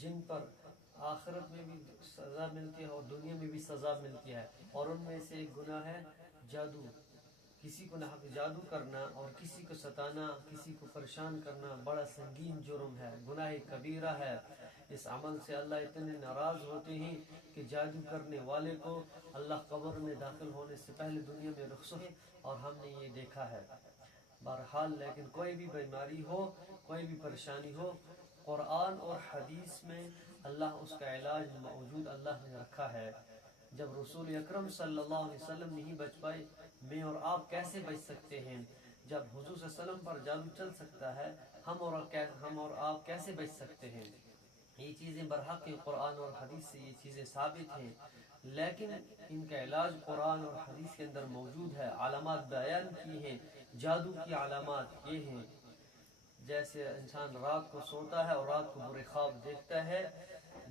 جن پر آخرت میں بھی سزا ملتی ہے اور دنیا میں بھی سزا ملتی ہے، اور ان میں سے ایک گناہ ہے جادو، کسی کو ناحق جادو کرنا اور کسی کو ستانا، کسی کو پریشان کرنا بڑا سنگین جرم ہے، گناہ کبیرہ ہے۔ اس عمل سے اللہ اتنے ناراض ہوتے ہیں کہ جادو کرنے والے کو اللہ قبر میں داخل ہونے سے پہلے دنیا میں رخصت ہے، اور ہم نے یہ دیکھا ہے۔ بہرحال لیکن کوئی بھی بیماری ہو، کوئی بھی پریشانی ہو، قرآن اور حدیث میں اللہ اس کا علاج موجود اللہ نے رکھا ہے۔ جب رسول اکرم صلی اللہ علیہ وسلم نہیں بچ پائے، میں اور آپ کیسے بچ سکتے ہیں؟ جب حضور صلی اللہ علیہ وسلم پر جادو چل سکتا ہے، ہم اور آپ کیسے بچ سکتے ہیں؟ یہ چیزیں برحق قرآن اور حدیث سے یہ چیزیں ثابت ہیں، لیکن ان کا علاج قرآن اور حدیث کے اندر موجود ہے۔ علامات بیان کی ہیں، جادو کی علامات یہ ہیں، جیسے انسان رات کو سوتا ہے اور رات کو برے خواب دیکھتا ہے،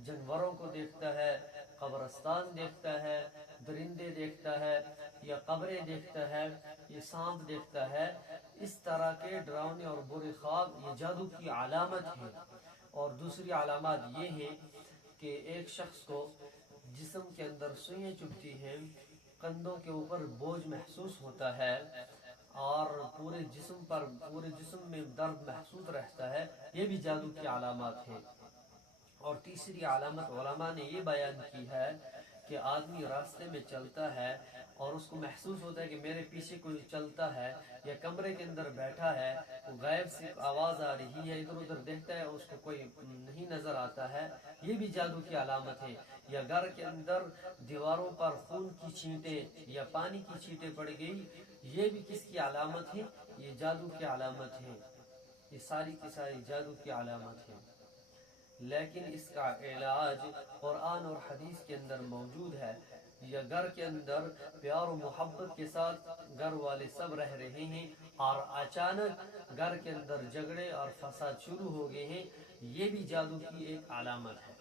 جانوروں کو دیکھتا ہے، قبرستان دیکھتا ہے، درندے دیکھتا ہے، یا قبریں دیکھتا ہے، یہ سانپ دیکھتا ہے، اس طرح کے ڈراؤنے اور برے خواب یہ جادو کی علامت ہے۔ اور دوسری علامات یہ ہیں کہ ایک شخص کو جسم کے اندر سوئیاں چبھتی ہیں، کندھوں کے اوپر بوجھ محسوس ہوتا ہے، اور پورے جسم میں درد محسوس رہتا ہے، یہ بھی جادو کی علامات ہیں۔ اور تیسری علامت علماء نے یہ بیان کی ہے کہ آدمی راستے میں چلتا ہے اور اس کو محسوس ہوتا ہے کہ میرے پیچھے کوئی چلتا ہے، یا کمرے کے اندر بیٹھا ہے، وہ غائب سے آواز آ رہی ہے، ادھر ادھر دیکھتا ہے اس کو کوئی نہیں نظر آتا ہے، یہ بھی جادو کی علامت ہے۔ یا گھر کے اندر دیواروں پر خون کی چھینٹیں یا پانی کی چھینٹیں پڑ گئی، یہ بھی کس کی علامت ہے؟ یہ جادو کی علامت ہے۔ یہ ساری کی ساری جادو کی علامت ہے، لیکن اس کا علاج قرآن اور حدیث کے اندر موجود ہے۔ یا گھر کے اندر پیار و محبت کے ساتھ گھر والے سب رہ رہے ہیں، اور اچانک گھر کے اندر جھگڑے اور فساد شروع ہو گئے ہیں، یہ بھی جادو کی ایک علامت ہے۔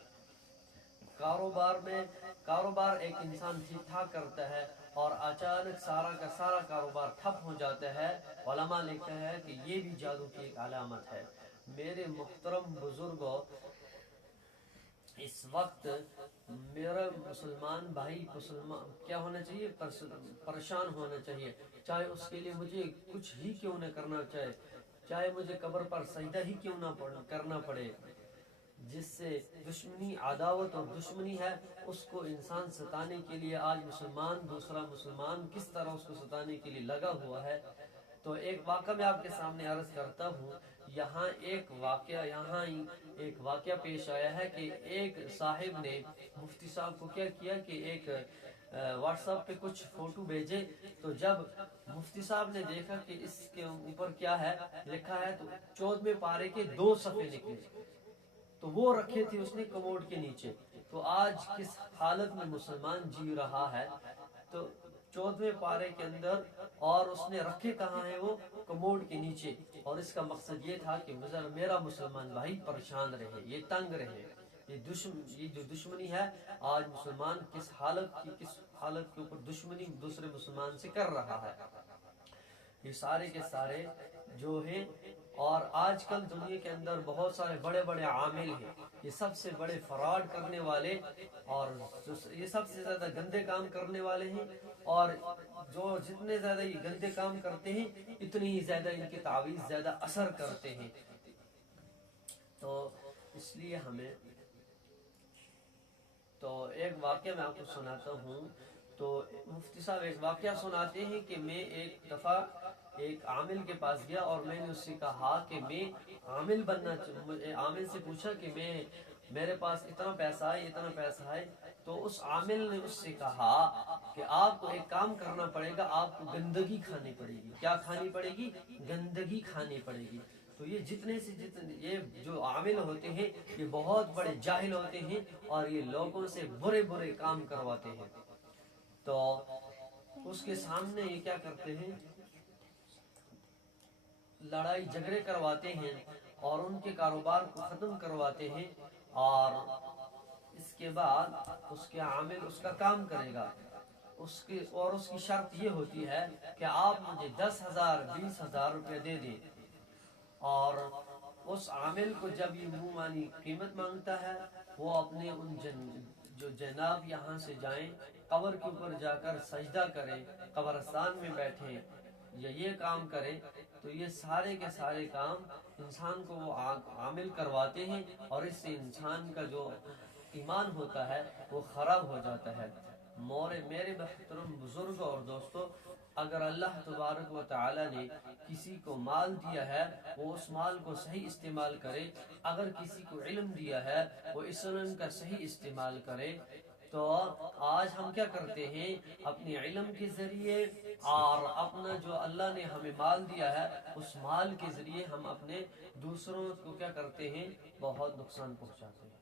کاروبار ایک انسان ٹھیک ٹھاک کرتا ہے اور اچانک سارا کا سارا کاروبار ٹھپ ہو جاتا ہے، علماء لکھا ہے کہ یہ بھی جادو کی ایک علامت ہے۔ میرے محترم بزرگوں، اس وقت میرا مسلمان بھائی کیا ہونا چاہیے؟ پریشان ہونا چاہیے، چاہے اس کے لیے مجھے کچھ ہی کیوں نہ کرنا چاہے، چاہے مجھے قبر پر سجدہ ہی کیوں نہ کرنا پڑے۔ جس سے دشمنی، عداوت اور دشمنی ہے، اس کو انسان ستانے کے لیے آج دوسرا مسلمان کس طرح اس کو ستانے کے لیے لگا ہوا ہے۔ تو ایک واقعہ میں آپ کے سامنے عرض کرتا ہوں۔ یہاں ایک واقعہ پیش آیا ہے کہ ایک صاحب نے مفتی صاحب کو کیا کیا کہ ایک واٹس ایپ پہ کچھ فوٹو بھیجے، تو جب مفتی صاحب نے دیکھا کہ اس کے اوپر کیا ہے لکھا ہے، تو 14ویں پارے کے 2 صفحے نکلے، تو وہ رکھے تھے اس نے کموڈ کے نیچے۔ تو آج کس حالت میں مسلمان جی رہا ہے، تو 14ویں پارے کے اندر، اور اس نے رکھے کہاں ہیں؟ وہ کموڈ کے نیچے۔ اور اس کا مقصد یہ تھا کہ میرا مسلمان بھائی پریشان رہے، یہ تنگ رہے، یہ جو دشمنی ہے آج مسلمان کس حالت کے اوپر دشمنی دوسرے مسلمان سے کر رہا ہے، یہ سارے کے سارے جو ہیں۔ اور آج کل دنیا کے اندر بہت سارے بڑے بڑے عامل ہیں، یہ سب سے بڑے فراڈ کرنے والے، اور یہ سب سے زیادہ گندے کام کرنے والے ہیں، اور جو جتنے زیادہ یہ گندے کام کرتے ہیں اتنی ہی زیادہ ان کی تعویذ زیادہ اثر کرتے ہیں۔ تو اس لیے ہمیں ایک واقعہ میں آپ کو سناتا ہوں۔ تو مفتی صاحب ایک واقعہ سناتے ہیں کہ میں ایک دفعہ ایک عامل کے پاس گیا، اور میں نے اس سے کہا کہ میں عامل سے پوچھا کہ میرے پاس اتنا پیسہ ہے، تو اس عامل نے اس سے کہا کہ آپ کو ایک کام کرنا پڑے گا، آپ کو گندگی کھانی پڑے گی۔ کیا کھانی پڑے گی؟ گندگی کھانی پڑے گی۔ تو یہ جتنے یہ جو عامل ہوتے ہیں یہ بہت بڑے جاہل ہوتے ہیں، اور یہ لوگوں سے برے برے کام کرواتے ہیں۔ تو اس کے سامنے یہ کیا کرتے ہیں؟ لڑائی جھگڑے کرواتے ہیں، اور ان کے کاروبار کو ختم کرواتے ہیں، اور اس کے بعد اس کے عامل اس کا کام کرے گا، اس کی شرط یہ ہوتی ہے کہ آپ مجھے 10,000 20,000 روپے دے دیں، اور اس عامل کو جب یہ منہ مانی قیمت مانگتا ہے، وہ اپنے ان جو جناب یہاں سے جائیں، قبر کے اوپر جا کر سجدہ کریں، قبرستان میں بیٹھیں یا یہ کام کریں، تو یہ سارے کے سارے کام انسان کو وہ عامل کرواتے ہیں، اور اس سے انسان کا جو ایمان ہوتا ہے وہ خراب ہو جاتا ہے۔ میرے محترم بزرگ اور دوستو، اگر اللہ تبارک و تعالی نے کسی کو مال دیا ہے، وہ اس مال کو صحیح استعمال کرے، اگر کسی کو علم دیا ہے وہ اس علم کا صحیح استعمال کرے، تو آج ہم کیا کرتے ہیں؟ اپنے علم کے ذریعے اور اپنا جو اللہ نے ہمیں مال دیا ہے اس مال کے ذریعے ہم اپنے دوسروں کو کیا کرتے ہیں؟ بہت نقصان پہنچاتے ہیں۔